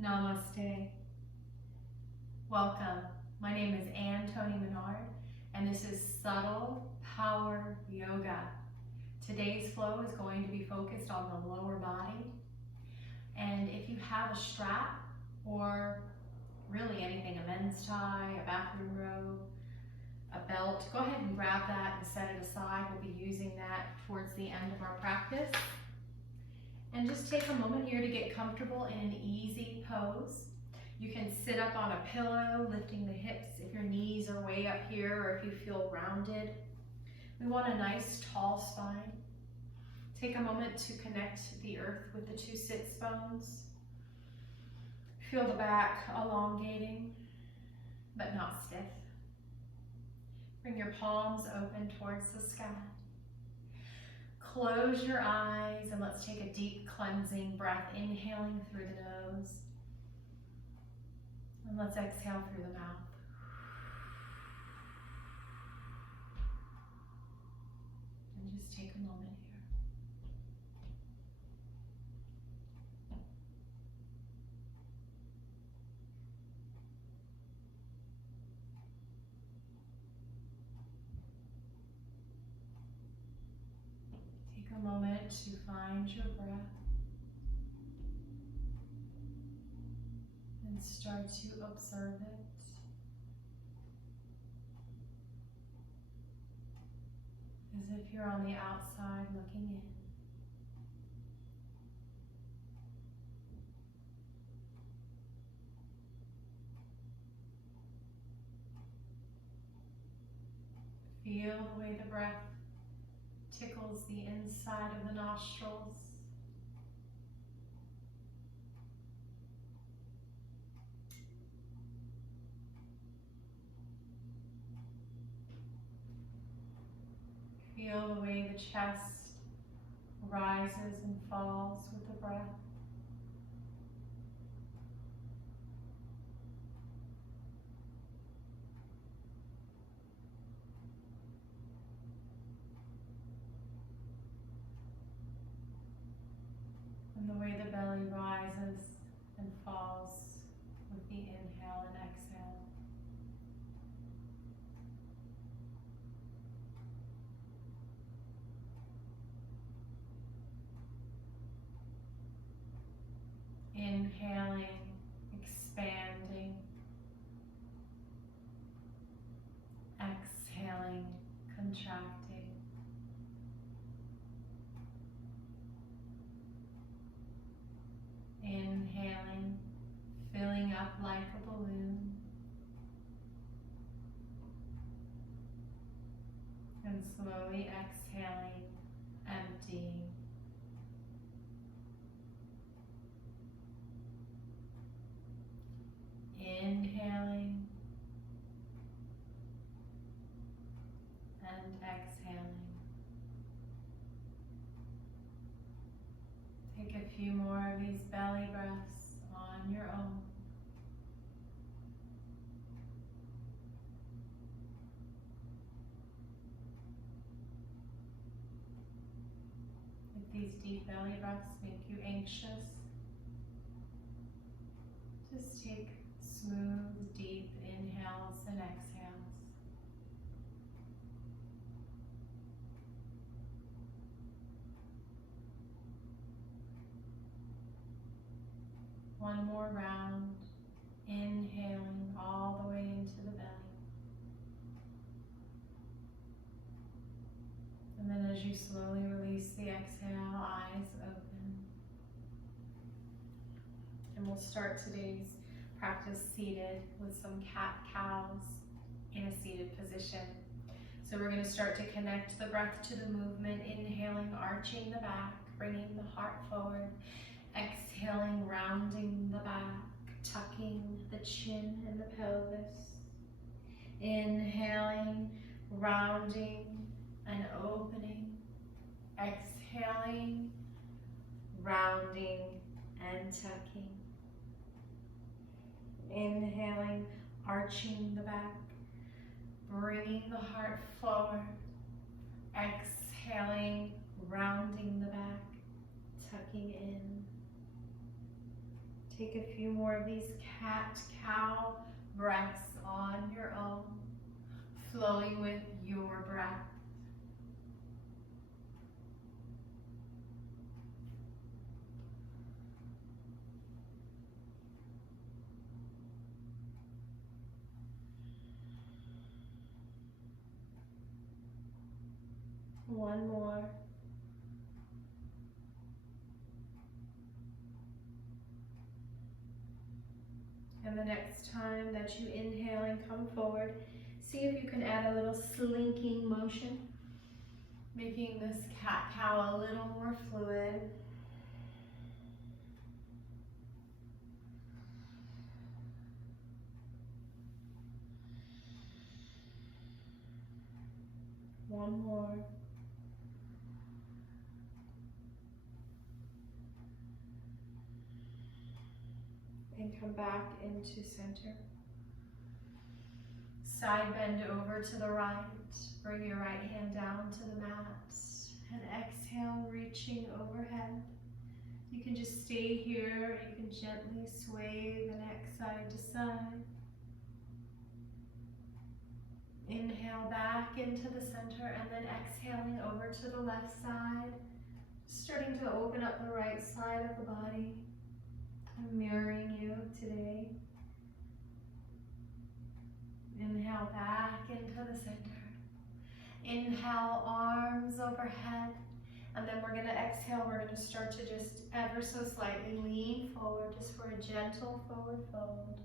Namaste. Welcome. My name is Toni Minard, and this is Subtle Power Yoga. Today's flow is going to be focused on the lower body. And if you have a strap or really anything, a men's tie, a bathroom robe, a belt, go ahead and grab that and set it aside. We'll be using that towards the end of our practice. And just take a moment here to get comfortable in an easy pose. You can sit up on a pillow, lifting the hips if your knees are way up here or if you feel rounded. We want a nice tall spine. Take a moment to connect the earth with the two sits bones. Feel the back elongating, but not stiff. Bring your palms open towards the sky. Close your eyes and let's take a deep cleansing breath, inhaling through the nose. And let's exhale through the mouth. And just take a moment here. Take a moment to find your breath. And start to observe it. As if you're on the outside looking in. Feel the way the breath tickles the inside of the nostrils. Feel the way the chest rises and falls with the breath. And the way the belly rises and falls with the inhale and exhale. Inhaling, expanding. Exhaling, contracting. Inhaling, filling up like a balloon. And slowly exhaling, emptying. Inhaling and exhaling. Take a few more of these belly breaths on your own. If these deep belly breaths make you anxious, just take smooth, deep inhales and exhales. One more round, inhaling all the way into the belly. And then as you slowly release the exhale, eyes open. And we'll start today's practice seated with some cat-cows in a seated position. So we're going to start to connect the breath to the movement, inhaling, arching the back, bringing the heart forward, exhaling, rounding the back, tucking the chin and the pelvis, inhaling, rounding and opening, exhaling, rounding and tucking. Inhaling, arching the back, bringing the heart forward, exhaling, rounding the back, tucking in, Take a few more of these cat-cow breaths on your own, flowing with your breath. One more. And the next time that you inhale and come forward, see if you can add a little slinking motion, making this cat-cow a little more fluid. One more. And come back into center. Side bend over to the right. Bring your right hand down to the mat. And exhale, reaching overhead. You can just stay here. You can gently sway the neck side to side. Inhale back into the center and then exhaling over to the left side. Starting to open up the right side of the body. I'm mirroring you today. Inhale back into the center. Inhale, arms overhead. And then we're going to exhale. We're going to start to just ever so slightly lean forward, just for a gentle forward fold.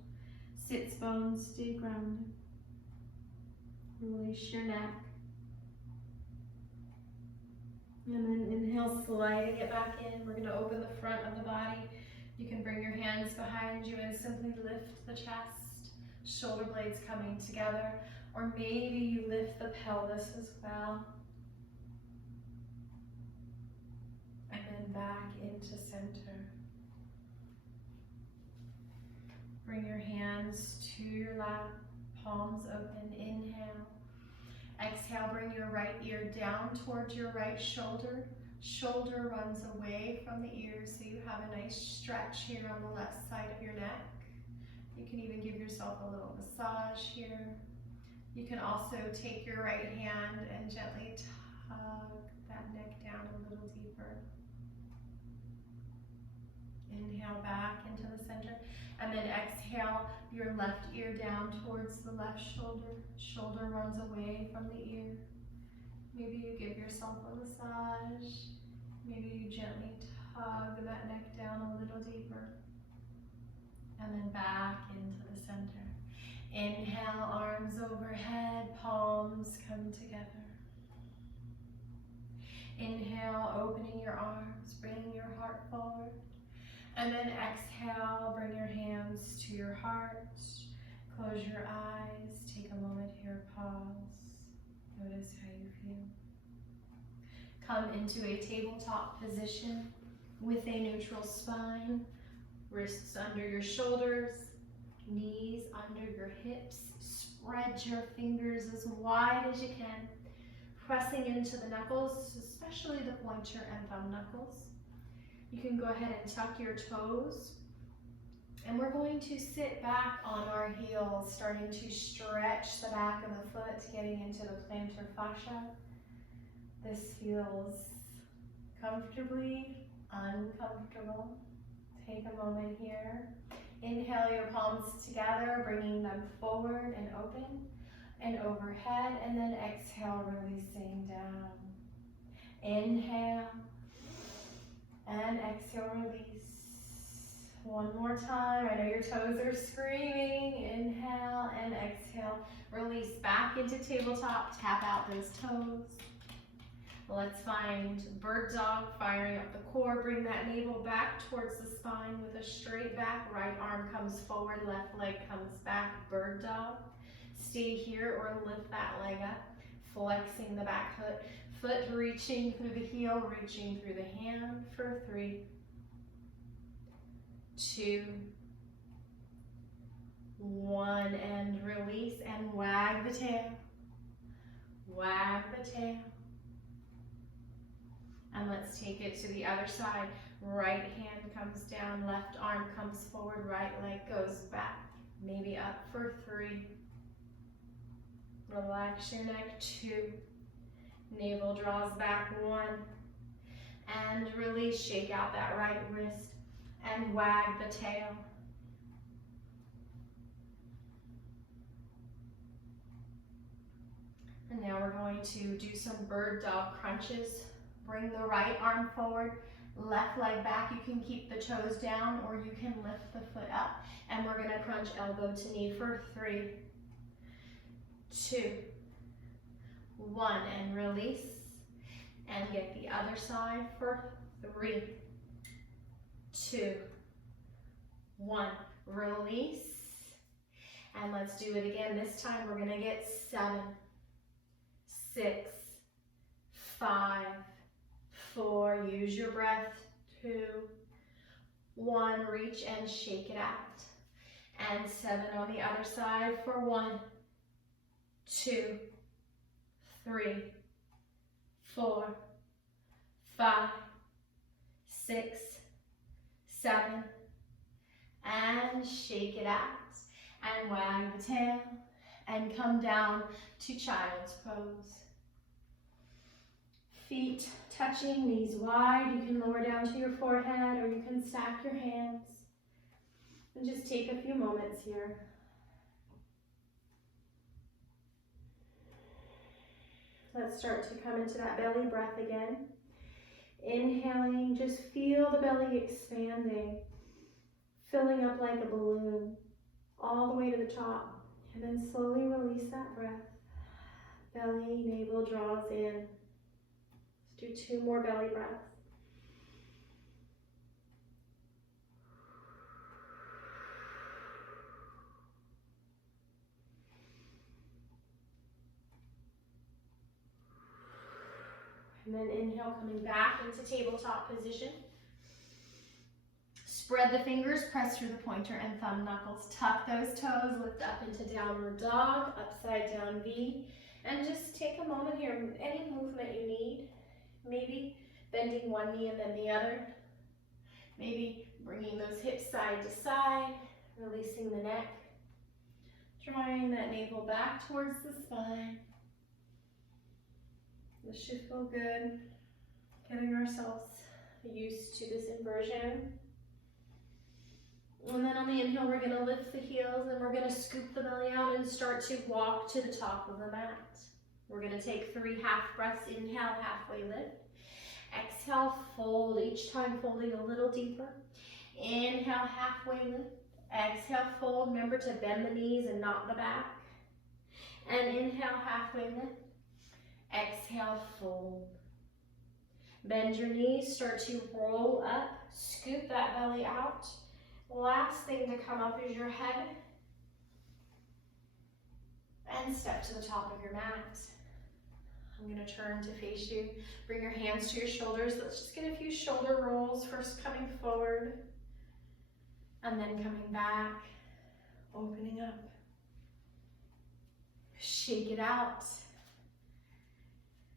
Sits bones stay grounded. Release your neck. And then inhale, sliding it back in. We're going to open the front of the body. You can bring your hands behind you and simply lift the chest, shoulder blades coming together, or maybe you lift the pelvis as well. And then back into center. Bring your hands to your lap, palms open, inhale. Exhale, bring your right ear down towards your right shoulder. Shoulder runs away from the ear, so you have a nice stretch here on the left side of your neck. You can even give yourself a little massage here. You can also take your right hand and gently tug that neck down a little deeper. Inhale back into the center, and then exhale your left ear down towards the left shoulder. Shoulder runs away from the ear. Maybe you give yourself a massage. Maybe you gently tug that neck down a little deeper. And then back into the center. Inhale, arms overhead, palms come together. Inhale, opening your arms, bringing your heart forward. And then exhale, bring your hands to your heart. Close your eyes, take a moment here, pause. Notice how you feel. Come into a tabletop position with a neutral spine. Wrists under your shoulders, knees under your hips. Spread your fingers as wide as you can, pressing into the knuckles, especially the pointer and thumb knuckles. You can go ahead and tuck your toes. And we're going to sit back on our heels, starting to stretch the back of the foot, getting into the plantar fascia. This feels comfortably uncomfortable. Take a moment here. Inhale your palms together, bringing them forward and open and overhead, and then exhale, releasing down. Inhale and exhale, release. One more time. I know your toes are screaming. Inhale and exhale. Release back into tabletop. Tap out those toes. Let's find bird dog, firing up the core. Bring that navel back towards the spine with a straight back. Right arm comes forward, left leg comes back. Bird dog. Stay here or lift that leg up. Flexing the back foot. Foot reaching through the heel, reaching through the hand for 3, 2, 1, and release and wag the tail. Wag the tail. And let's take it to the other side. Right hand comes down, left arm comes forward, right leg goes back. Maybe up for 3. Relax your neck, 2. Navel draws back, 1. And release, shake out that right wrist and wag the tail. And now we're going to do some bird dog crunches. Bring the right arm forward, left leg back. You can keep the toes down or you can lift the foot up. And we're gonna crunch elbow to knee for 3, 2, 1, and release. And get the other side for 3, 2, 1, release. And let's do it again. This time we're gonna get 7, 6, 5, 4, use your breath, 2, 1, reach and shake it out. And 7 on the other side for 1, 2, 3, 4, 5, 6, 7, and shake it out. And wag the tail and come down to child's pose. Feet touching, knees wide. You can lower down to your forehead or you can stack your hands. And just take a few moments here. Let's start to come into that belly breath again. Inhaling, just feel the belly expanding, filling up like a balloon, all the way to the top. And then slowly release that breath. Belly, navel draws in. Let's do 2 more belly breaths. And then inhale, coming back into tabletop position. Spread the fingers, press through the pointer and thumb knuckles. Tuck those toes, lift up into downward dog, upside down V. And just take a moment here, any movement you need. Maybe bending one knee and then the other. Maybe bringing those hips side to side, releasing the neck. Drawing that navel back towards the spine. This should feel good. Getting ourselves used to this inversion. And then on the inhale, we're gonna lift the heels and we're gonna scoop the belly out and start to walk to the top of the mat. We're gonna take 3 half breaths. Inhale, halfway lift. Exhale, fold, each time folding a little deeper. Inhale, halfway lift. Exhale, fold. Remember to bend the knees and not the back. And inhale, halfway lift. Exhale, fold. Bend your knees, start to roll up, scoop that belly out. Last thing to come up is your head. And step to the top of your mat. I'm going to turn to face you. Bring your hands to your shoulders. Let's just get a few shoulder rolls. First coming forward. And then coming back. Opening up. Shake it out.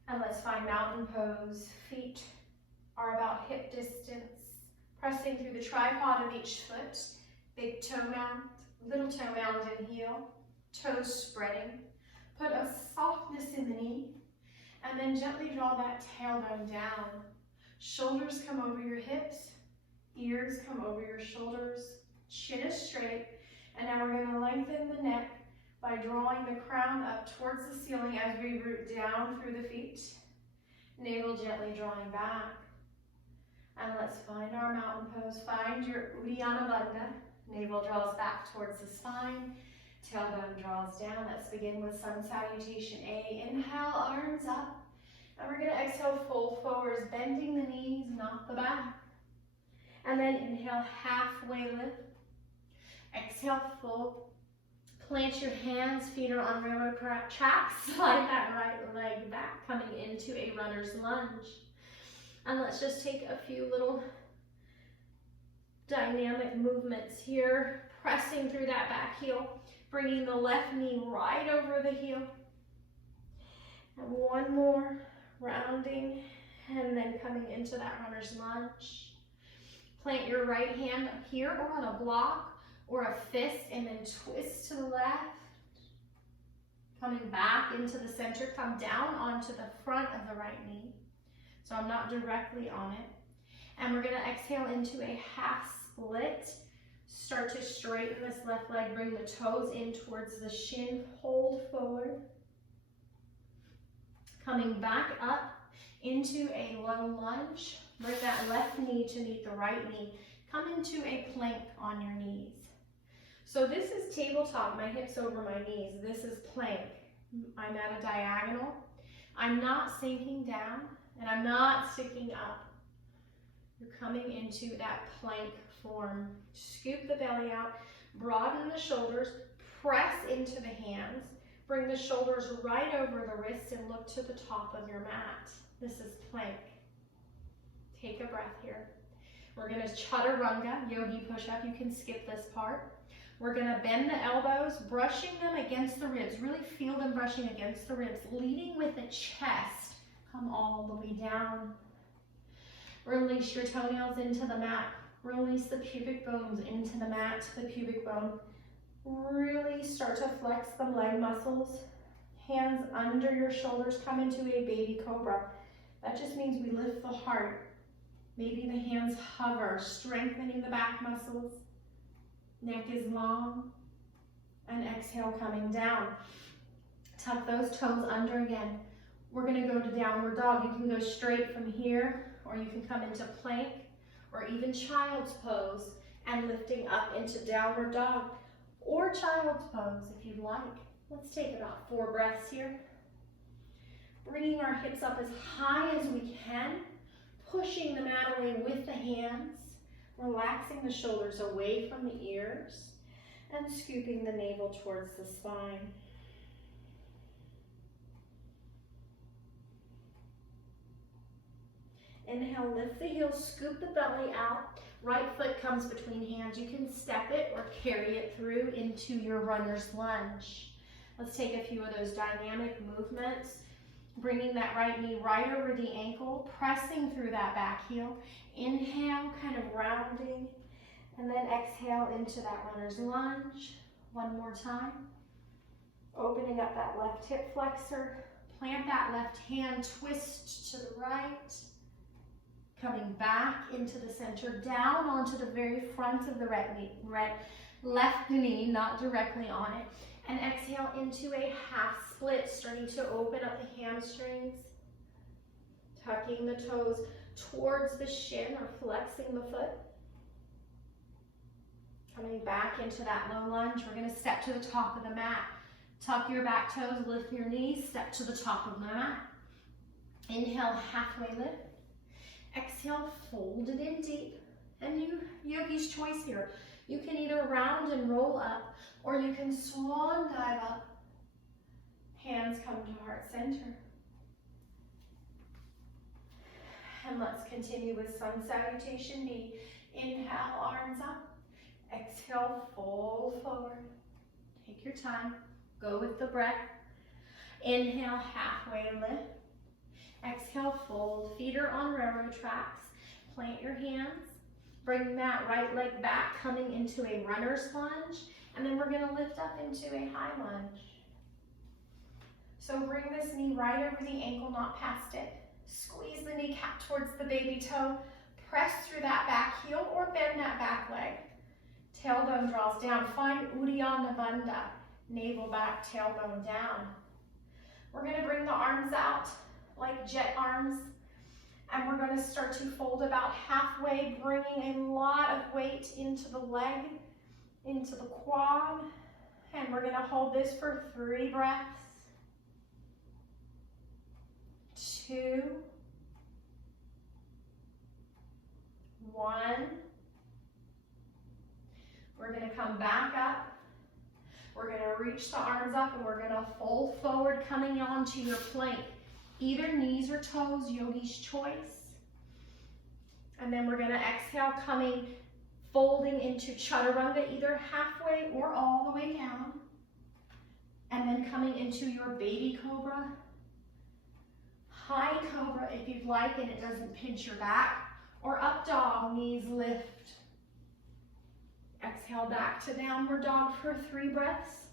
And let's find mountain pose. Feet are about hip distance. Pressing through the tripod of each foot. Big toe mound, little toe mound and heel. Toes spreading. Put a softness in the knee. And then gently draw that tailbone down. Shoulders come over your hips. Ears come over your shoulders. Chin is straight. And now we're going to lengthen the neck by drawing the crown up towards the ceiling as we root down through the feet. Navel gently drawing back. And let's find our mountain pose. Find your Uddiyana Bandha. Navel draws back towards the spine. Tailbone draws down. Let's begin with Sun Salutation A. Inhale, arms up. And we're going to exhale, fold forwards, bending the knees, not the back. And then inhale, halfway lift. Exhale, fold. Plant your hands, feet are on railroad tracks. Slide that right leg back, coming into a runner's lunge. And let's just take a few little dynamic movements here. Pressing through that back heel. Bringing the left knee right over the heel. And one more, rounding, and then coming into that runner's lunge. Plant your right hand here or on a block or a fist and then twist to the left. Coming back into the center, come down onto the front of the right knee. So I'm not directly on it. And we're gonna exhale into a half split. Start to straighten this left leg, bring the toes in towards the shin, hold forward. Coming back up into a low lunge. Bring that left knee to meet the right knee. Come into a plank on your knees. So this is tabletop, my hips over my knees. This is plank. I'm at a diagonal. I'm not sinking down and I'm not sticking up. You're coming into that plank form. Scoop the belly out, broaden the shoulders, press into the hands. Bring the shoulders right over the wrists and look to the top of your mat. This is plank. Take a breath here. We're gonna chaturanga, yogi push-up. You can skip this part. We're gonna bend the elbows, brushing them against the ribs. Really feel them brushing against the ribs, leading with the chest. Come all the way down. Release your toenails into the mat. Release the pubic bones into the mat, the pubic bone. Really start to flex the leg muscles. Hands under your shoulders, come into a baby cobra. That just means we lift the heart. Maybe the hands hover, strengthening the back muscles. Neck is long. And exhale, coming down. Tuck those toes under again. We're gonna go to downward dog. You can go straight from here, or you can come into plank, or even child's pose, and lifting up into downward dog, or child's pose if you'd like. Let's take about 4 breaths here. Bringing our hips up as high as we can, pushing the mat away with the hands, relaxing the shoulders away from the ears, and scooping the navel towards the spine. Inhale, lift the heels, scoop the belly out. Right foot comes between hands. You can step it or carry it through into your runner's lunge. Let's take a few of those dynamic movements. Bringing that right knee right over the ankle, pressing through that back heel. Inhale, kind of rounding, and then exhale into that runner's lunge. One more time. Opening up that left hip flexor. Plant that left hand, twist to the right. Coming back into the center, down onto the very front of the left knee, not directly on it. And exhale into a half split, starting to open up the hamstrings. Tucking the toes towards the shin or flexing the foot. Coming back into that low lunge, we're gonna step to the top of the mat. Tuck your back toes, lift your knees, step to the top of the mat. Inhale, halfway lift. Exhale, fold it in deep. And yogi's choice here. You can either round and roll up, or you can swan dive up. Hands come to heart center. And let's continue with sun salutation knee. Inhale, arms up. Exhale, fold forward. Take your time. Go with the breath. Inhale, halfway lift. Exhale, fold. Feet are on railroad tracks. Plant your hands. Bring that right leg back, coming into a runner's lunge. And then we're gonna lift up into a high lunge. So bring this knee right over the ankle, not past it. Squeeze the kneecap towards the baby toe. Press through that back heel or bend that back leg. Tailbone draws down. Find Uddiyana Bandha. Navel back, tailbone down. We're gonna bring the arms out like jet arms. And we're gonna start to fold about halfway, bringing a lot of weight into the leg, into the quad. And we're gonna hold this for 3 breaths. 2, 1. We're gonna come back up. We're gonna reach the arms up and we're gonna fold forward, coming onto your plank. Either knees or toes, yogi's choice. And then we're gonna exhale, folding into chaturanga, either halfway or all the way down. And then coming into your baby cobra, high cobra if you'd like, and it doesn't pinch your back, Or up dog, knees lift. Exhale back to downward dog for 3 breaths.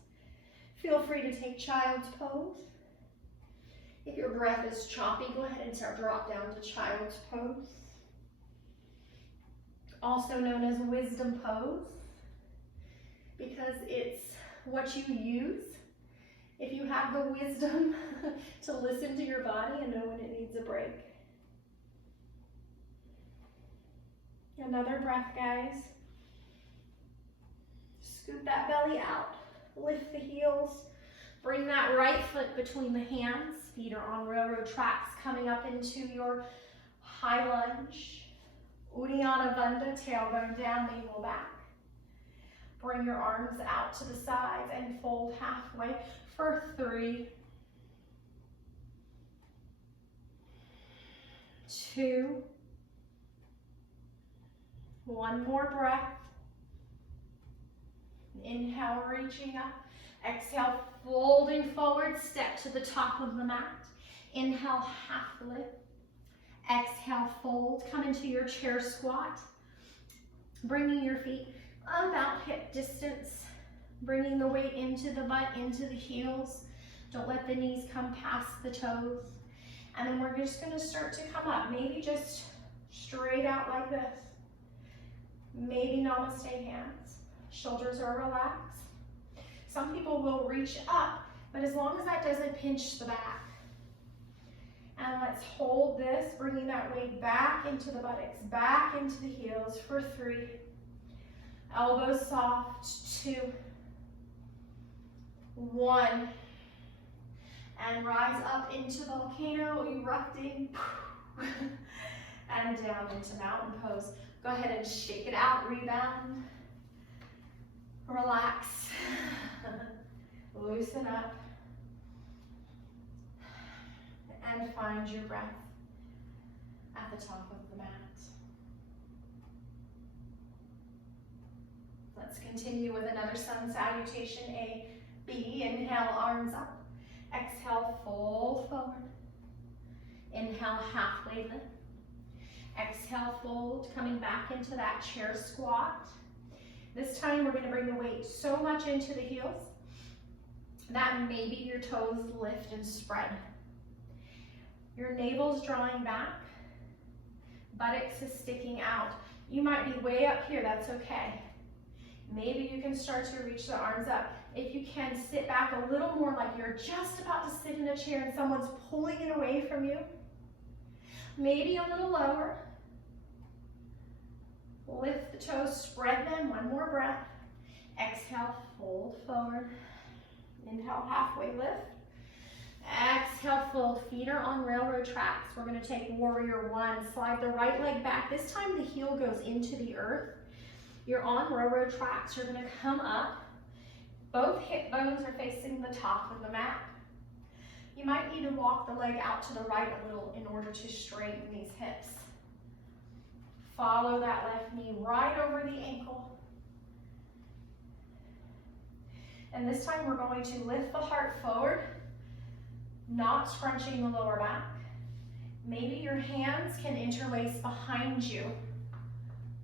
Feel free to take child's pose. If your breath is choppy, go ahead and drop down to child's pose. Also known as wisdom pose, because it's what you use if you have the wisdom to listen to your body and know when it needs a break. Another breath, guys. Scoot that belly out. Lift the heels. Bring that right foot between the hands. Feet are on railroad tracks, coming up into your high lunge. Uddiyana Bandha, tailbone down, navel back. Bring your arms out to the sides and fold halfway for 3, 2, 1 more breath. Inhale, reaching up. Exhale, folding forward, step to the top of the mat. Inhale, half lift. Exhale, fold, come into your chair squat. Bringing your feet about hip distance. Bringing the weight into the butt, into the heels. Don't let the knees come past the toes. And then we're just gonna start to come up. Maybe just straight out like this. Maybe namaste hands. Shoulders are relaxed. Some people will reach up, but as long as that doesn't pinch the back. And let's hold this, bringing that weight back into the buttocks, back into the heels for 3. Elbows soft, 2, 1. And rise up into volcano, erupting. And down into mountain pose. Go ahead and shake it out, rebound. Relax. Loosen up. And find your breath at the top of the mat. Let's continue with another sun salutation, A, B. Inhale, arms up. Exhale, fold forward. Inhale, halfway lift. Exhale, fold, coming back into that chair squat. This time we're going to bring the weight so much into the heels that maybe your toes lift and spread. Your navel's drawing back, buttocks is sticking out. You might be way up here, that's okay. Maybe you can start to reach the arms up. If you can, sit back a little more like you're just about to sit in a chair and someone's pulling it away from you. Maybe a little lower. Lift the toes, spread them, 1 more breath. Exhale, fold forward. Inhale, halfway lift. Exhale, fold. Feet are on railroad tracks. We're going to take warrior 1. Slide the right leg back. This time the heel goes into the earth. You're on railroad tracks. You're going to come up. Both hip bones are facing the top of the mat. You might need to walk the leg out to the right a little in order to straighten these hips. Follow that left knee right over the ankle. And this time we're going to lift the heart forward, not scrunching the lower back. Maybe your hands can interlace behind you,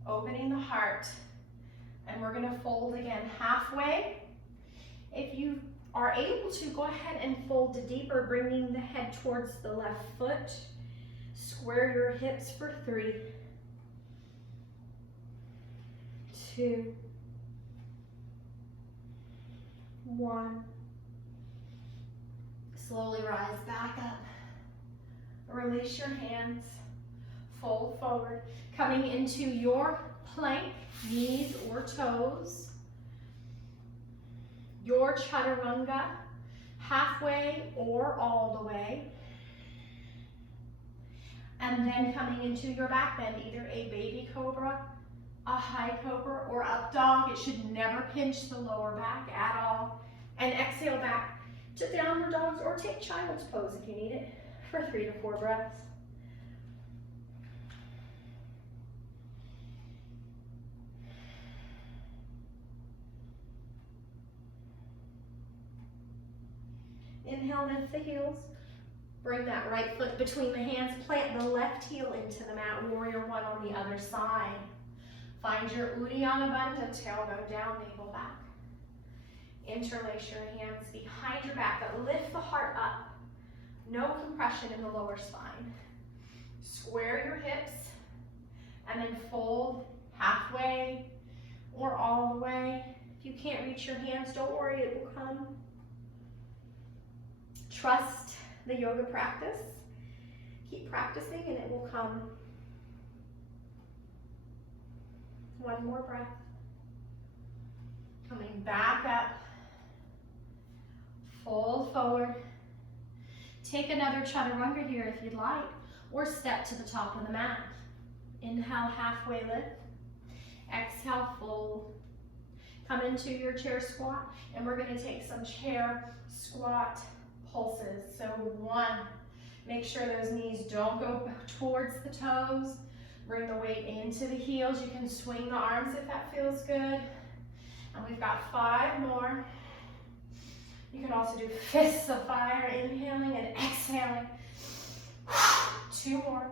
opening the heart. And we're going to fold again halfway. If you are able to, go ahead and fold deeper, bringing the head towards the left foot. Square your hips for 3, 2, 1. Slowly rise back up. Release your hands. Fold forward. Coming into your plank, knees or toes. Your chaturanga, halfway or all the way. And then coming into your back bend, either a baby cobra, a high cobra, or up dog. It should never pinch the lower back at all. And exhale back to downward dogs, or take child's pose if you need it, for 3 to 4 breaths. Inhale, lift the heels. Bring that right foot between the hands, plant the left heel into the mat, warrior one on the other side. Find your Uddiyana Bandha, tail go down, navel back. Interlace your hands behind your back, but lift the heart up. No compression in the lower spine. Square your hips, and then fold halfway or all the way. If you can't reach your hands, don't worry, it will come. Trust the yoga practice. Keep practicing and it will come. One more breath. Coming back up. Fold forward. Take another chaturanga here if you'd like, or step to the top of the mat. Inhale, halfway lift. Exhale, fold. Come into your chair squat, and we're going to take some chair squat pulses. So 1, make sure those knees don't go towards the toes. Bring the weight into the heels. You can swing the arms if that feels good. And we've got 5 more. You can also do fists of fire, inhaling and exhaling. 2 more.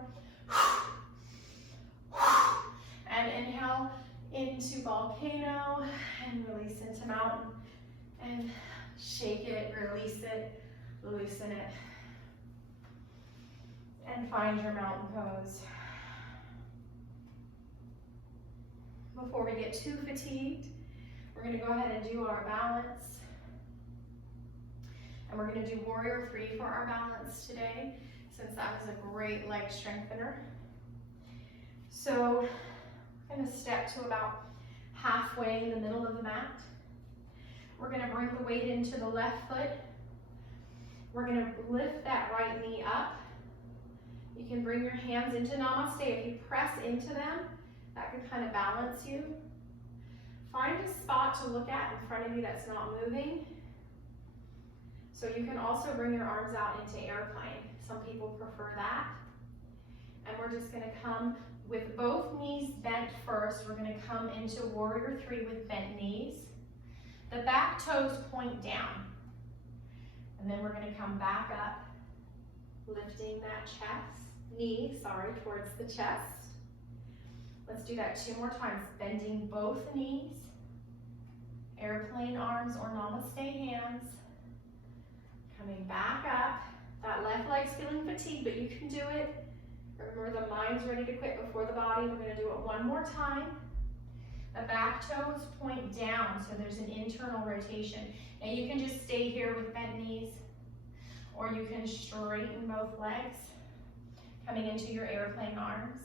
And inhale into volcano and release into mountain. And shake it, release it, loosen it. And find your mountain pose. Before we get too fatigued, we're going to go ahead and do our balance. And we're going to do warrior 3 for our balance today, since that was a great leg strengthener. So I'm going to step to about halfway in the middle of the mat. We're going to bring the weight into the left foot. We're going to lift that right knee up. You can bring your hands into namaste. If you press into them, that can kind of balance you. Find a spot to look at in front of you that's not moving. So you can also bring your arms out into airplane. Some people prefer that. And we're just going to come with both knees bent first. We're going to come into warrior 3 with bent knees. The back toes point down. And then we're going to come back up, lifting that knee towards the chest. Let's do that 2 more times. Bending both knees, airplane arms or namaste hands. Coming back up. That left leg's feeling fatigued, but you can do it. Remember, the mind's ready to quit before the body. We're going to do it 1 more time. The back toes point down, so there's an internal rotation. Now you can just stay here with bent knees, or you can straighten both legs, coming into your airplane arms.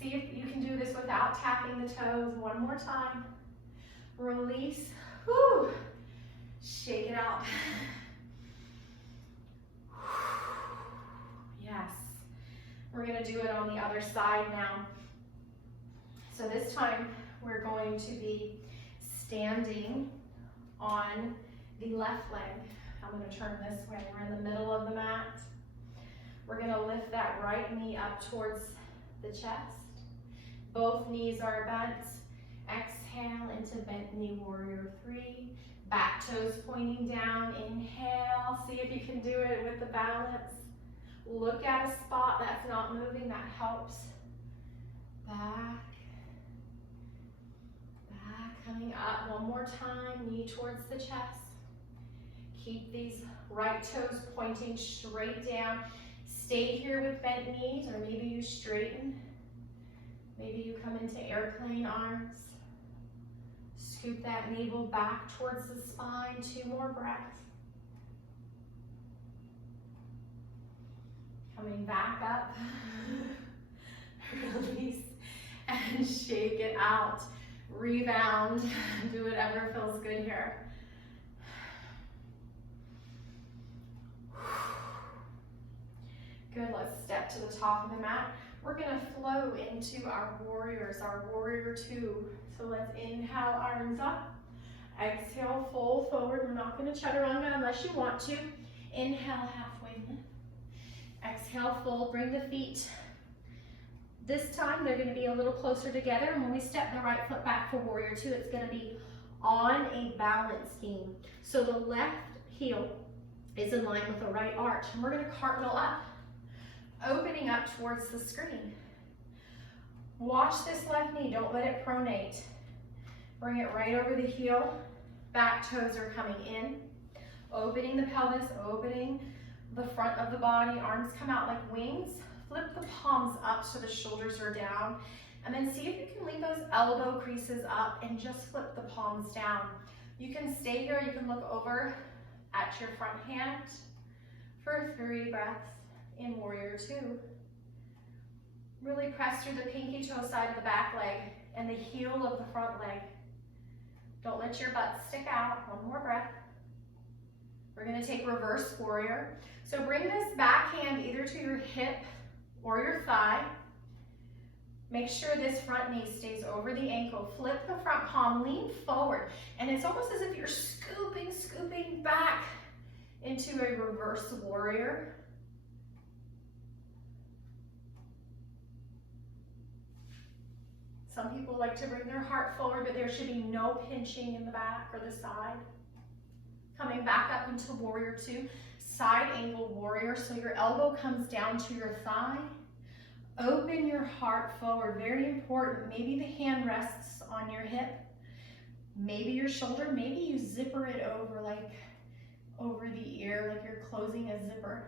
See if you can do this without tapping the toes. 1 more time. Release. Whew. Shake it out. Yes. We're going to do it on the other side now. So this time we're going to be standing on the left leg. I'm going to turn this way. We're in the middle of the mat. We're going to lift that right knee up towards the chest. Both knees are bent. Exhale into bent knee warrior 3. Back toes pointing down. Inhale. See if you can do it with the balance. Look at a spot that's not moving. That helps. Back. Back. Coming up. 1 more time. Knee towards the chest. Keep these right toes pointing straight down. Stay here with bent knees, or maybe you straighten. Maybe you come into airplane arms. Scoop that navel back towards the spine. 2 more breaths. Coming back up. Release and shake it out. Rebound. Do whatever feels good here. Good, let's step to the top of the mat. We're going to flow into our warriors, our warrior 2. So let's inhale, arms up. Exhale, fold forward. We're not going to chaturanga unless you want to. Inhale, halfway lift. Exhale, fold. Bring the feet. This time they're going to be a little closer together. And when we step the right foot back for warrior 2, it's going to be on a balance beam. So the left heel is in line with the right arch, and we're gonna cartwheel up, opening up towards the screen. Watch this left knee, don't let it pronate. Bring it right over the heel, back toes are coming in, opening the pelvis, opening the front of the body, arms come out like wings, flip the palms up so the shoulders are down, and then see if you can leave those elbow creases up and just flip the palms down. You can stay here, you can look over at your front hand for 3 breaths in Warrior Two. Really press through the pinky toe side of the back leg and the heel of the front leg. Don't let your butt stick out. One more breath. We're gonna take reverse warrior. So bring this back hand either to your hip or your thigh. Make sure this front knee stays over the ankle. Flip the front palm, lean forward. And it's almost as if you're scooping back into a reverse warrior. Some people like to bring their heart forward, but there should be no pinching in the back or the side. Coming back up into Warrior Two, side angle warrior, so your elbow comes down to your thigh. Open your heart forward, very important. Maybe the hand rests on your hip, maybe your shoulder, maybe you zipper it over, like over the ear, like you're closing a zipper.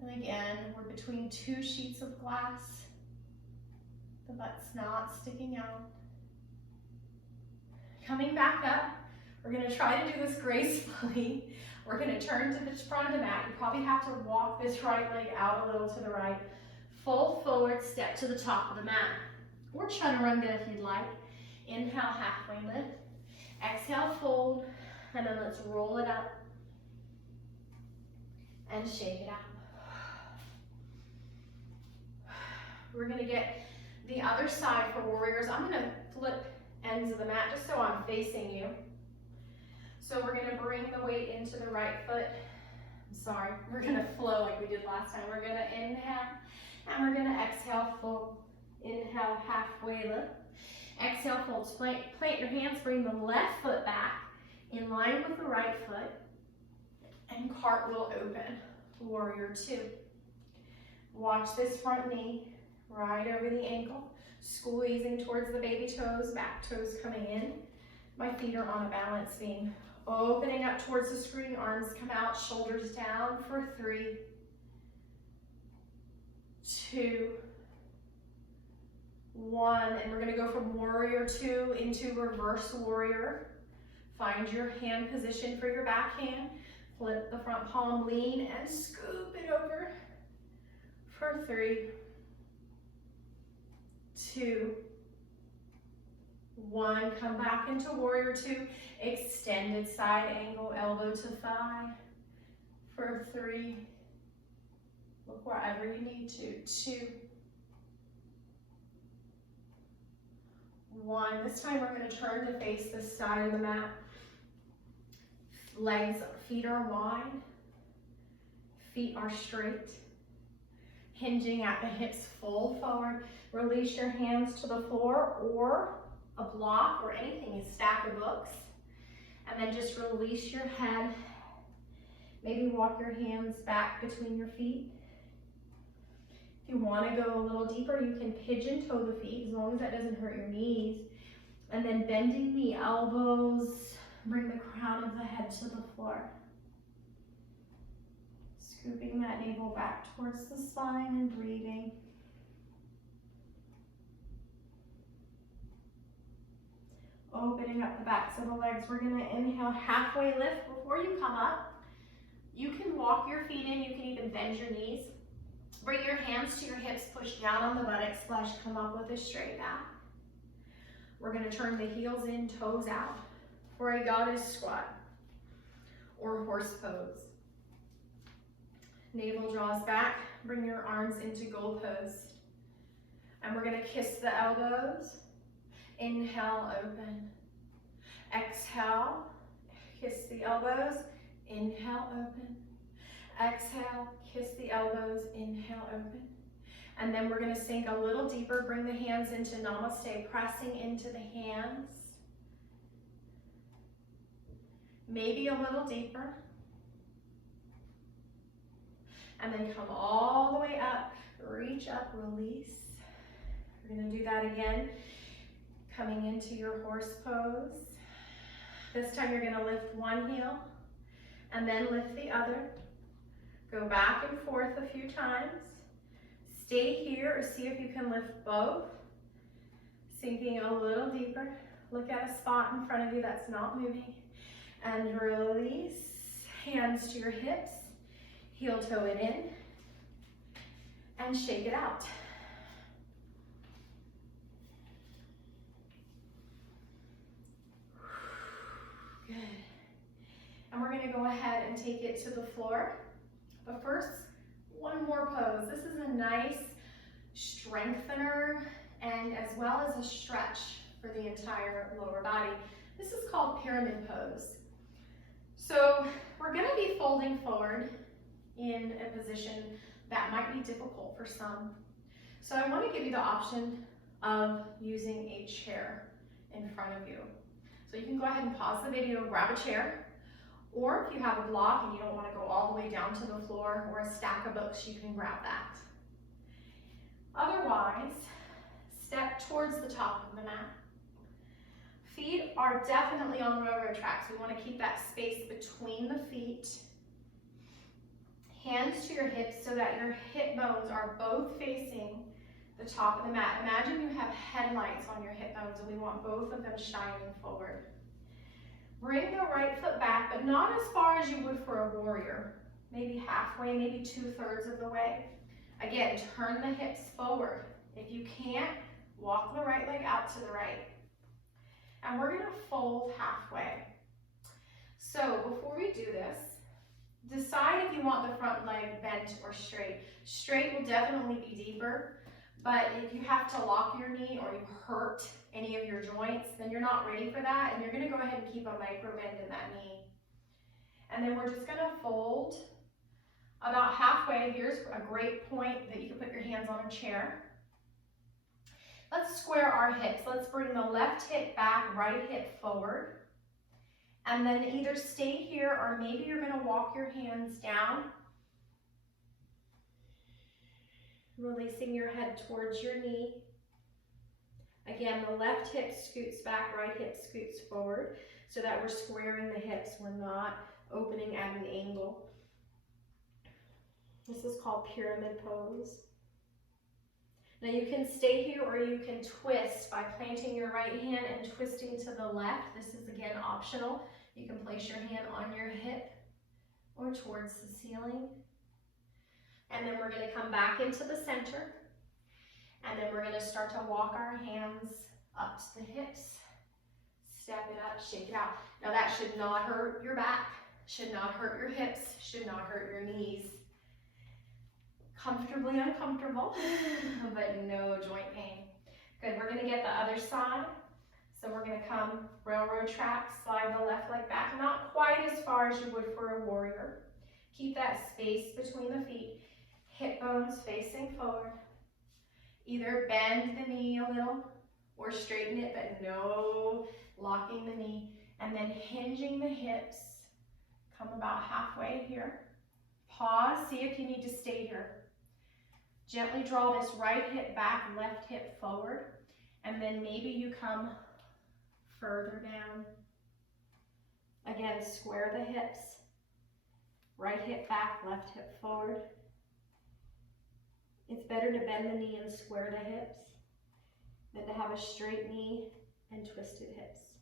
And again, we're between 2 sheets of glass. The butt's not sticking out. Coming back up, we're gonna try to do this gracefully. We're gonna turn to the front of the mat. You probably have to walk this right leg out a little to the right. Fold forward, step to the top of the mat. Or chaturanga if you'd like. Inhale, halfway lift. Exhale, fold, and then let's roll it up and shake it out. We're gonna get the other side for warriors. I'm gonna flip ends of the mat just so I'm facing you. So we're gonna bring the weight into the right foot. We're gonna flow like we did last time. We're gonna inhale and we're gonna exhale, fold. Inhale, halfway lift. Exhale, fold. Plant your hands, bring the left foot back in line with the right foot and cartwheel open. Warrior Two. Watch this front knee right over the ankle, squeezing towards the baby toes, back toes coming in. My feet are on a balance beam. Opening up towards the screen, arms come out, shoulders down for 3, 2, 1. And we're gonna go from Warrior Two into Reverse Warrior. Find your hand position for your back hand. Flip the front palm, lean and scoop it over for 3, 2, 1. Come back into Warrior Two. Extended side angle, elbow to thigh for 3. Look wherever you need to. 2, 1. This time we're going to turn to face this side of the mat. Legs, feet are wide. Feet are straight. Hinging at the hips, fold forward. Release your hands to the floor or a block or anything, a stack of books. And then just release your head. Maybe walk your hands back between your feet. If you want to go a little deeper, you can pigeon toe the feet as long as that doesn't hurt your knees. And then bending the elbows, bring the crown of the head to the floor. Scooping that navel back towards the spine and breathing. Opening up the backs of the legs. We're gonna inhale, halfway lift. Before you come up, you can walk your feet in, you can even bend your knees. Bring your hands to your hips, push down on the buttocks, flush, come up with a straight back. We're gonna turn the heels in, toes out for a goddess squat or horse pose. Navel draws back, bring your arms into goal pose. And we're gonna kiss the elbows. Inhale, open. Exhale, kiss the elbows. Inhale, open. Exhale, kiss the elbows. Inhale, open. And then we're gonna sink a little deeper. Bring the hands into namaste, pressing into the hands. maybe a little deeper. And then come all the way up, reach up, release. We're gonna do that again, coming into your horse pose. This time you're gonna lift one heel and then lift the other. Go back and forth a few times. Stay here or see if you can lift both. Sinking a little deeper. Look at a spot in front of you that's not moving. And release. Hands to your hips. Heel toe it in. And shake it out. Good. And we're gonna go ahead and take it to the floor. But first, one more pose. This is a nice strengthener and as well as a stretch for the entire lower body. This is called pyramid pose. So we're gonna be folding forward in a position that might be difficult for some. So I wanna give you the option of using a chair in front of you. So you can go ahead and pause the video, grab a chair, or if you have a block and you don't want to go all the way down to the floor or a stack of books, you can grab that. Otherwise, step towards the top of the mat. Feet are definitely on railroad tracks. We want to keep that space between the feet. Hands to your hips so that your hip bones are both facing the top of the mat. Imagine you have headlights on your hip bones and we want both of them shining forward. Bring the right foot back, but not as far as you would for a warrior. Maybe halfway, maybe 2/3 of the way. Again, turn the hips forward. If you can't, walk the right leg out to the right. And we're gonna fold halfway. So before we do this, decide if you want the front leg bent or straight. Straight will definitely be deeper. But if you have to lock your knee or you hurt any of your joints, then you're not ready for that, and you're gonna go ahead and keep a micro bend in that knee. And then we're just gonna fold about halfway. Here's a great point that you can put your hands on a chair. Let's square our hips. Let's bring the left hip back, right hip forward. And then either stay here or maybe you're gonna walk your hands down, releasing your head towards your knee. Again, the left hip scoots back, right hip scoots forward so that we're squaring the hips. We're not opening at an angle. This is called pyramid pose. Now you can stay here or you can twist by planting your right hand and twisting to the left. This is again optional. You can place your hand on your hip or towards the ceiling. And then we're gonna come back into the center. And then we're gonna start to walk our hands up to the hips. Step it up, shake it out. Now that should not hurt your back, should not hurt your hips, should not hurt your knees. Comfortably uncomfortable, but no joint pain. Good, we're gonna get the other side. So we're gonna come railroad track, slide the left leg back, not quite as far as you would for a warrior. Keep that space between the feet. Hip bones facing forward. Either bend the knee a little or straighten it, but no locking the knee. And then hinging the hips. Come about halfway here. Pause, see if you need to stay here. Gently draw this right hip back, left hip forward. And then maybe you come further down. Again, square the hips. Right hip back, left hip forward. It's better to bend the knee and square the hips than to have a straight knee and twisted hips.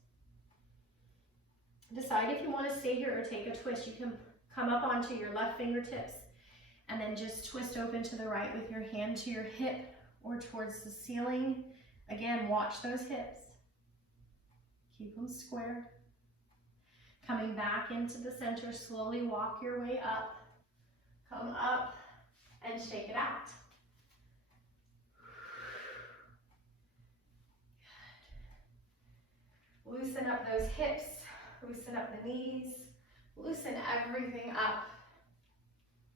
Decide if you want to stay here or take a twist. You can come up onto your left fingertips and then just twist open to the right with your hand to your hip or towards the ceiling. Again, watch those hips. Keep them square. Coming back into the center, slowly walk your way up. Come up and shake it out. Good. Loosen up those hips, loosen up the knees, loosen everything up.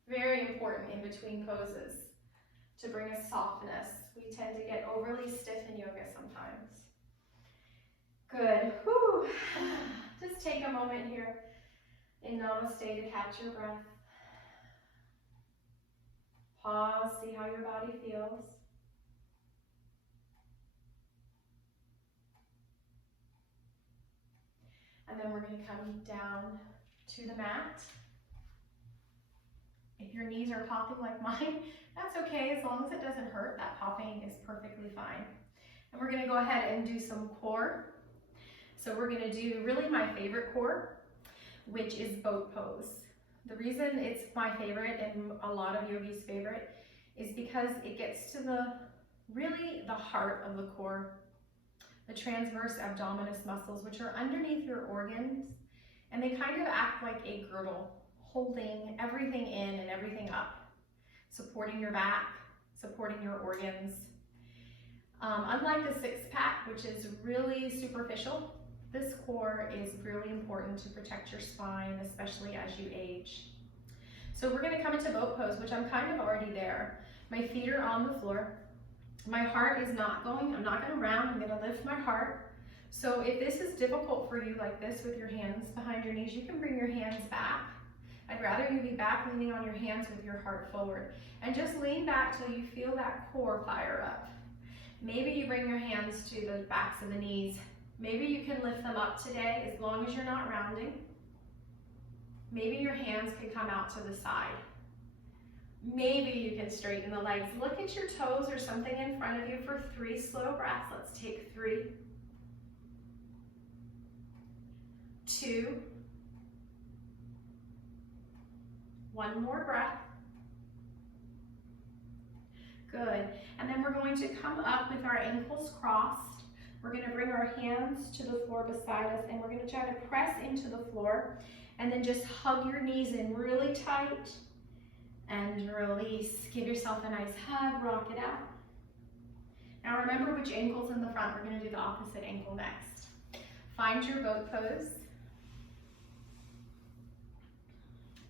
Very important in between poses to bring a softness. We tend to get overly stiff in yoga sometimes. Good. Whew. Just take a moment here In namaste to catch your breath. Pause, see how your body feels. And then we're going to come down to the mat. If your knees are popping like mine, that's okay, as long as it doesn't hurt. That popping is perfectly fine. And we're going to go ahead and do some core. So we're going to do really my favorite core, which is boat pose. The reason it's my favorite and a lot of yogis' favorite is because it gets to really the heart of the core, the transverse abdominis muscles, which are underneath your organs, and they kind of act like a girdle, holding everything in and everything up, supporting your back, supporting your organs. Unlike the six-pack, which is really superficial, this core is really important to protect your spine, especially as you age. So we're going to come into boat pose, which I'm kind of already there. My feet are on the floor. My heart is not going, I'm not going to round, I'm going to lift my heart. So if this is difficult for you like this with your hands behind your knees, you can bring your hands back. I'd rather you be back leaning on your hands with your heart forward. And just lean back till you feel that core fire up. Maybe you bring your hands to the backs of the knees. Maybe you can lift them up today as long as you're not rounding. Maybe your hands can come out to the side. Maybe you can straighten the legs. Look at your toes or something in front of you for 3 slow breaths. Let's take 3, 2, 1 more breath. Good. And then we're going to come up with our ankles crossed. We're going to bring our hands to the floor beside us, and we're going to try to press into the floor, and then just hug your knees in really tight and release. Give yourself a nice hug, rock it out. Now remember which ankle's in the front. We're going to do the opposite ankle next. Find your boat pose.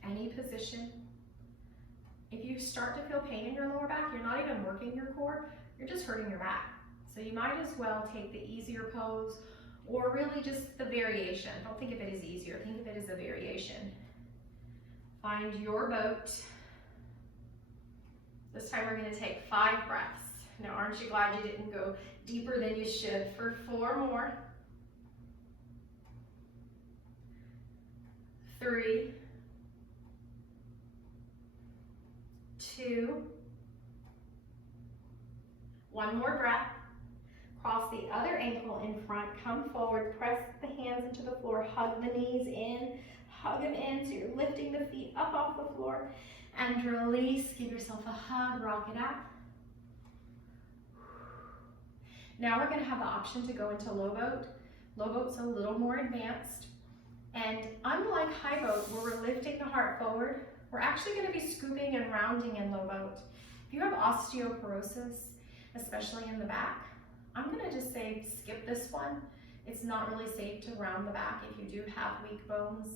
Any position. If you start to feel pain in your lower back, you're not even working your core, you're just hurting your back. So you might as well take the easier pose, or really just the variation. Don't think of it as easier, think of it as a variation. Find your boat. This time we're going to take 5 breaths. Now aren't you glad you didn't go deeper than you should for 4 more. 3, 2, 1 more breath. Cross the other ankle in front, come forward, press the hands into the floor, hug the knees in, hug them in, so you're lifting the feet up off the floor, and release, give yourself a hug, rock it out. Now we're going to have the option to go into low boat. Low boat's a little more advanced, and unlike high boat, where we're lifting the heart forward, we're actually going to be scooping and rounding in low boat. If you have osteoporosis, especially in the back, I'm going to just say skip this one. It's not really safe to round the back if you do have weak bones,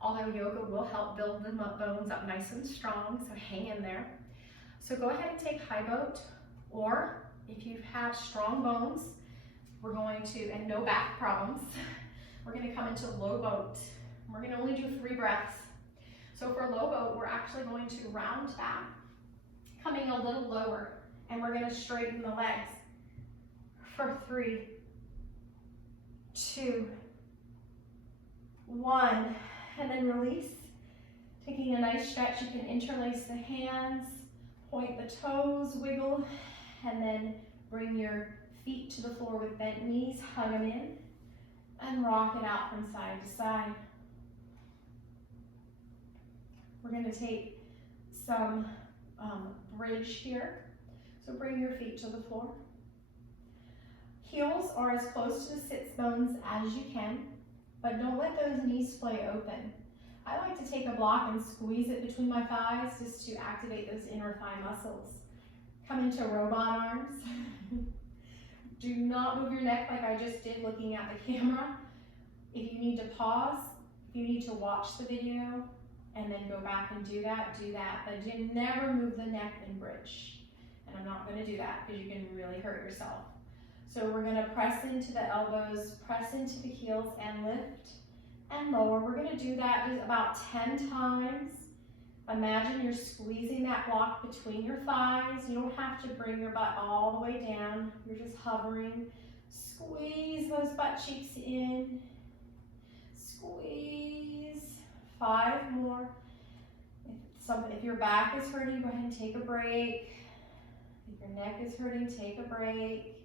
although yoga will help build the bones up nice and strong, so hang in there. So go ahead and take high boat, or if you have strong bones, we're going to, and no back problems, we're going to come into low boat. We're going to only do 3 breaths. So for low boat, we're actually going to round back, coming a little lower, and we're going to straighten the legs. For 3, 2, 1, and then release. Taking a nice stretch, you can interlace the hands, point the toes, wiggle, and then bring your feet to the floor with bent knees, hug them in, and rock it out from side to side. We're going to take some bridge here, so bring your feet to the floor. Heels are as close to the sits bones as you can, but don't let those knees splay open. I like to take a block and squeeze it between my thighs just to activate those inner thigh muscles. Come into robot arms. Do not move your neck like I just did looking at the camera. If you need to pause, if you need to watch the video and then go back and do that, but do never move the neck in bridge. And I'm not going to do that because you can really hurt yourself. So we're going to press into the elbows, press into the heels, and lift, and lower. We're gonna do that just about 10 times. Imagine you're squeezing that block between your thighs. You don't have to bring your butt all the way down. You're just hovering. Squeeze those butt cheeks in. Squeeze. 5 more. If your back is hurting, go ahead and take a break. If your neck is hurting, take a break.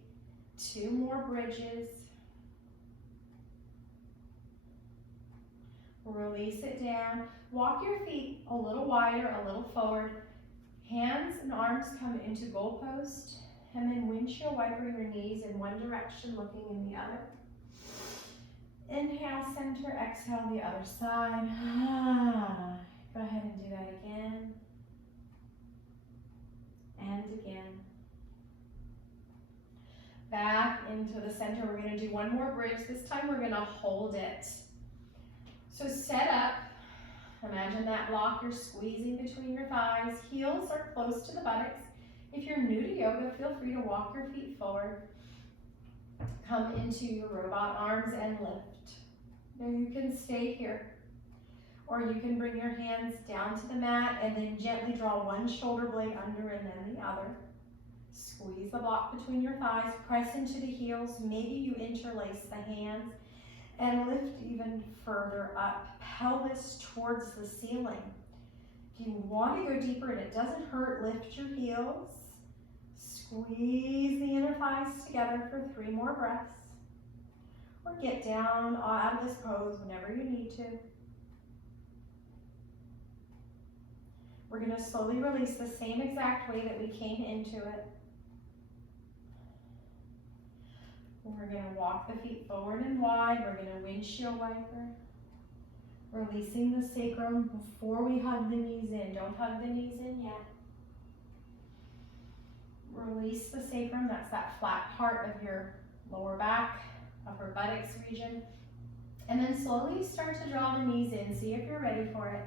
2 more bridges. Release it down. Walk your feet a little wider, a little forward. Hands and arms come into goalpost, and then windshield wiper your knees in one direction, looking in the other. Inhale, center, exhale, the other side. Go ahead and do that again. And again. Back into the center. We're going to do one more bridge. This time we're going to hold it. So set up. Imagine that block you're squeezing between your thighs. Heels are close to the buttocks. If you're new to yoga, feel free to walk your feet forward. Come into your robot arms and lift. Now you can stay here, or you can bring your hands down to the mat and then gently draw one shoulder blade under and then the other. Squeeze the block between your thighs, press into the heels. Maybe you interlace the hands and lift even further up, pelvis towards the ceiling. If you want to go deeper and it doesn't hurt, lift your heels. Squeeze the inner thighs together for 3 more breaths. Or get down out of this pose whenever you need to. We're going to slowly release the same exact way that we came into it. We're going to walk the feet forward and wide. We're going to windshield wiper. Releasing the sacrum before we hug the knees in. Don't hug the knees in yet. Release the sacrum. That's that flat part of your lower back, upper buttocks region. And then slowly start to draw the knees in. See if you're ready for it.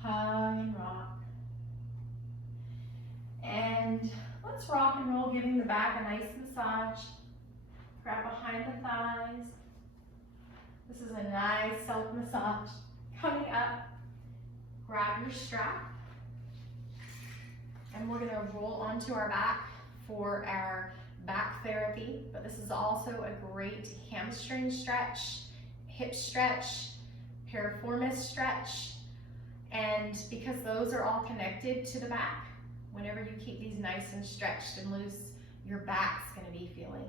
Hug and rock. And let's rock and roll, giving the back a nice massage. Grab behind the thighs. This is a nice self-massage. Coming up, grab your strap. And we're going to roll onto our back for our back therapy. But this is also a great hamstring stretch, hip stretch, piriformis stretch. And because those are all connected to the back, whenever you keep these nice and stretched and loose, your back's going to be feeling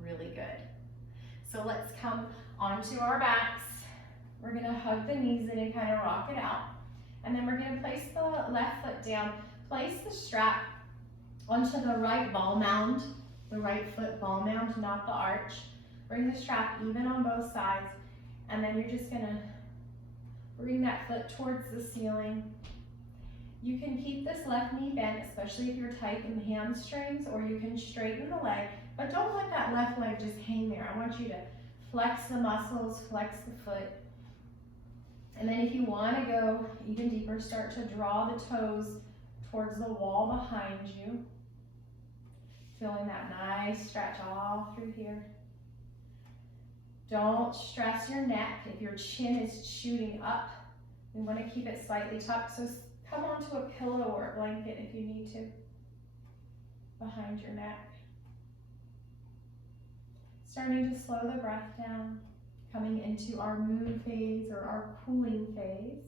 really good. So let's come onto our backs. We're going to hug the knees in and kind of rock it out. And then we're going to place the left foot down. Place the strap onto the right ball mound, the right foot ball mound, not the arch. Bring the strap even on both sides. And then you're just going to bring that foot towards the ceiling. You can keep this left knee bent, especially if you're tight in the hamstrings, or you can straighten the leg, but don't let that left leg just hang there. I want you to flex the muscles, flex the foot. And then if you want to go even deeper, start to draw the toes towards the wall behind you. Feeling that nice stretch all through here. Don't stress your neck. If your chin is shooting up, we want to keep it slightly tucked. So come onto a pillow or a blanket if you need to, behind your neck. Starting to slow the breath down, coming into our moon phase or our cooling phase.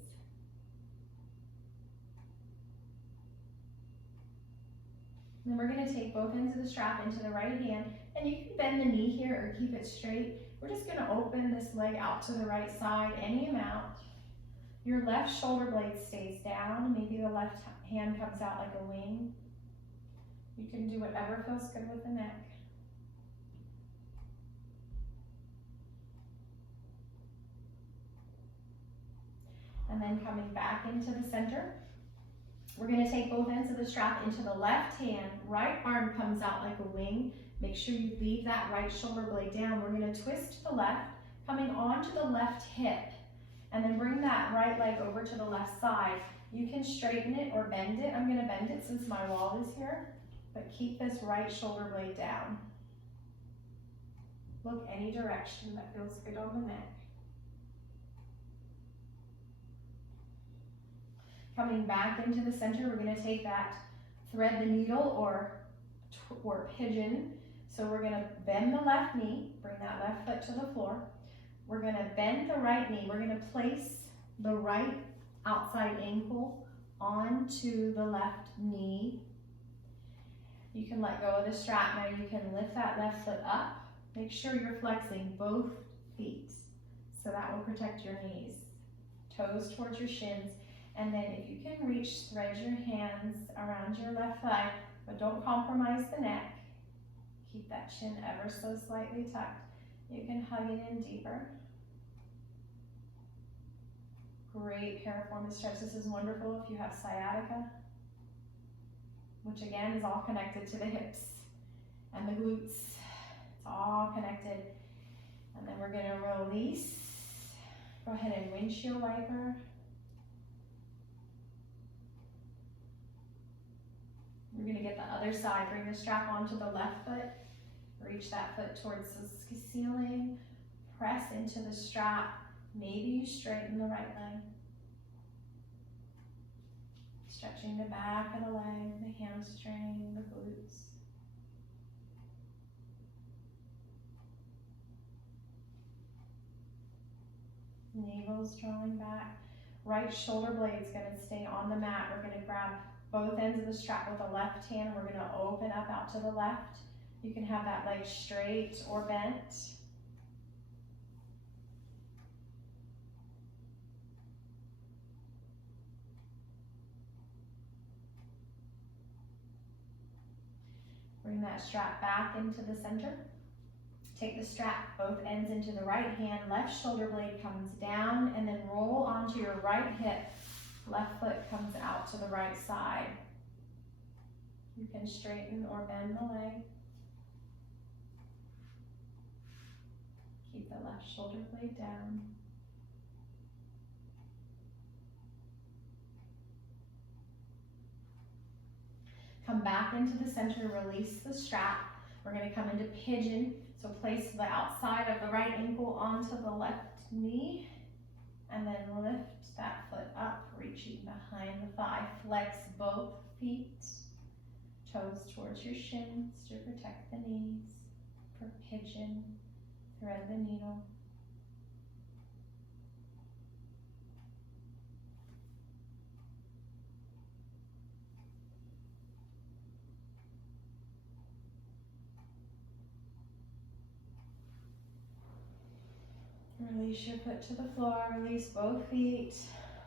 And then we're going to take both ends of the strap into the right hand, and you can bend the knee here or keep it straight. We're just going to open this leg out to the right side, any amount. Your left shoulder blade stays down. Maybe the left hand comes out like a wing. You can do whatever feels good with the neck. And then coming back into the center, we're going to take both ends of the strap into the left hand. Right arm comes out like a wing. Make sure you leave that right shoulder blade down. We're going to twist to the left, coming onto the left hip, and then bring that right leg over to the left side. You can straighten it or bend it. I'm going to bend it since my wall is here, but keep this right shoulder blade down. Look any direction that feels good on the neck. Coming back into the center, we're gonna take that thread the needle or pigeon. So we're gonna bend the left knee, bring that left foot to the floor. We're gonna bend the right knee. We're gonna place the right outside ankle onto the left knee. You can let go of the strap. Now you can lift that left foot up. Make sure you're flexing both feet, so that will protect your knees. Toes towards your shins. And then if you can reach, thread your hands around your left thigh, but don't compromise the neck. Keep that chin ever so slightly tucked. You can hug it in deeper. Great piriformis stretch. This is wonderful if you have sciatica, which again is all connected to the hips and the glutes. It's all connected. And then we're gonna release. Go ahead and windshield wiper. We're gonna get the other side. Bring the strap onto the left foot. Reach that foot towards the ceiling. Press into the strap. Maybe you straighten the right leg. Stretching the back of the leg, the hamstring, the glutes. Navel's drawing back. Right shoulder blade's gonna stay on the mat. We're gonna grab both ends of the strap with the left hand. We're gonna open up out to the left. You can have that leg straight or bent. Bring that strap back into the center. Take the strap, both ends into the right hand, left shoulder blade comes down, and then roll onto your right hip. Left foot comes out to the right side. You can straighten or bend the leg. Keep the left shoulder blade down. Come back into the center, release the strap. We're gonna come into pigeon. So place the outside of the right ankle onto the left knee, and then lift that foot up, reaching behind the thigh. Flex both feet, toes towards your shins to protect the knees. For pigeon, thread the needle. Release your foot to the floor, release both feet,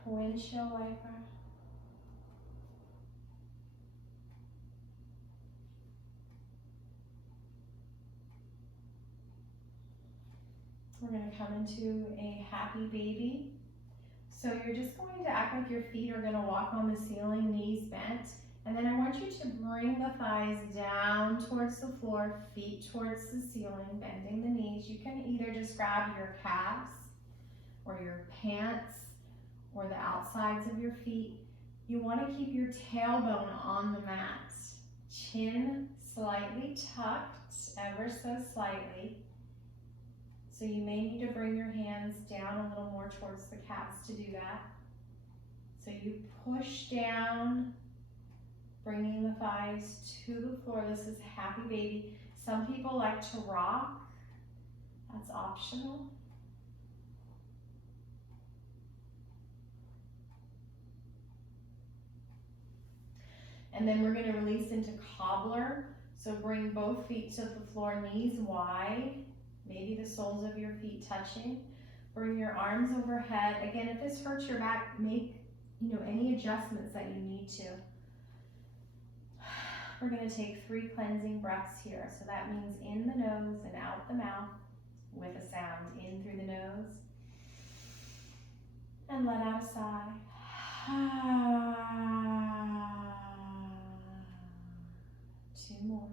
windshield wiper. We're going to come into a happy baby. So you're just going to act like your feet are going to walk on the ceiling, knees bent. And then I want you to bring the thighs down towards the floor, feet towards the ceiling, bending the knees. You can either just grab your calves or your pants or the outsides of your feet. You want to keep your tailbone on the mat. Chin slightly tucked, ever so slightly. So you may need to bring your hands down a little more towards the calves to do that. So you push down, bringing the thighs to the floor. This is happy baby. Some people like to rock. That's optional. And then we're going to release into cobbler. So bring both feet to the floor, knees wide. Maybe the soles of your feet touching. Bring your arms overhead. Again, if this hurts your back, make any adjustments that you need to. We're going to take 3 cleansing breaths here. So that means in the nose and out the mouth with a sound. In through the nose and let out a sigh. 2 more.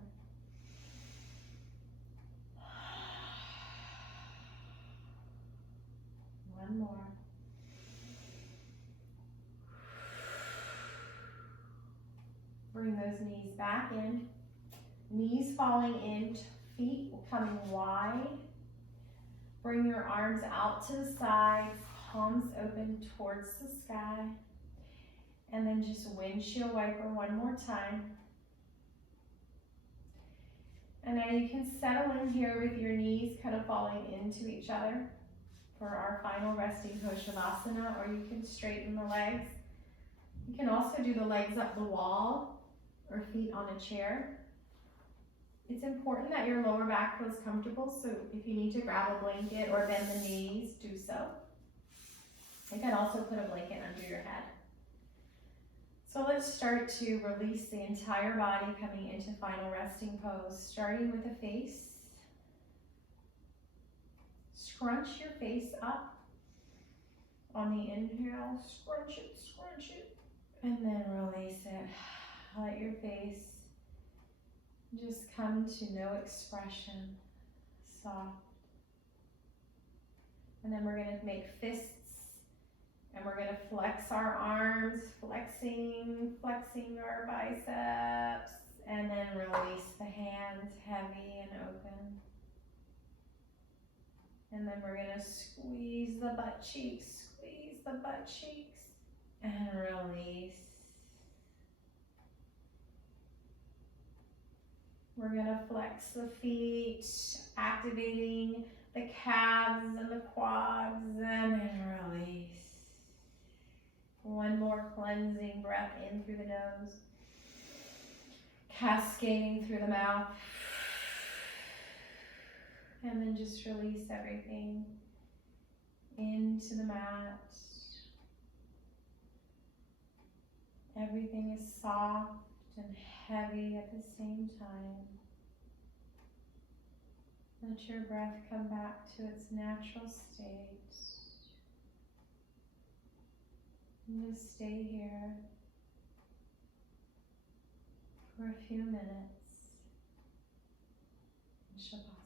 One more. Bring those knees back in. Knees falling in, feet coming wide. Bring your arms out to the sides, palms open towards the sky. And then just windshield wiper one more time. And now you can settle in here with your knees kind of falling into each other for our final resting pose shavasana, or you can straighten the legs. You can also do the legs up the wall or feet on a chair. It's important that your lower back feels comfortable, so if you need to grab a blanket or bend the knees, do so. You can also put a blanket under your head. So let's start to release the entire body coming into final resting pose, starting with the face. Scrunch your face up on the inhale, scrunch it, and then release it. Let your face just come to no expression, soft. And then we're gonna make fists, and we're gonna flex our arms, flexing our biceps, and then release the hands, heavy and open. And then we're gonna squeeze the butt cheeks, and release. We're gonna flex the feet, activating the calves and the quads, and then release. One more cleansing breath in through the nose, cascading through the mouth. And then just release everything into the mat. Everything is soft and heavy at the same time. Let your breath come back to its natural state. And just stay here for a few minutes in Shavasana.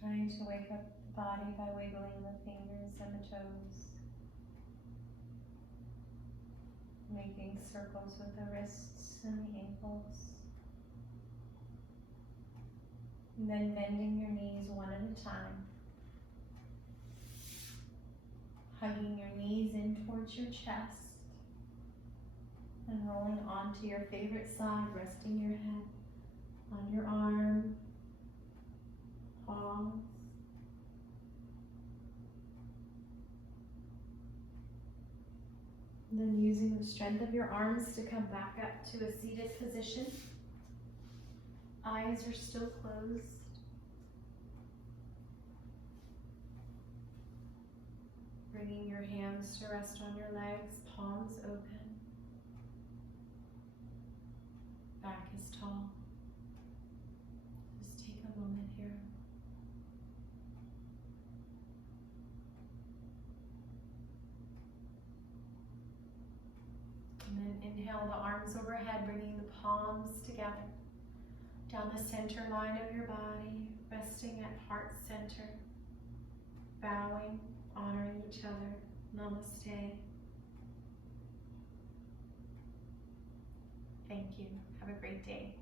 Trying to wake up the body by wiggling the fingers and the toes. Making circles with the wrists and the ankles. And then bending your knees one at a time. Hugging your knees in towards your chest. And rolling onto your favorite side, resting your head on your arm. Pause. And then using the strength of your arms to come back up to a seated position. Eyes are still closed. Bringing your hands to rest on your legs, palms open. Back is tall. Just take a moment here. And then inhale the arms overhead, bringing the palms together. Down the center line of your body, resting at heart center. Bowing. honoring each other. Namaste. Thank you. Have a great day.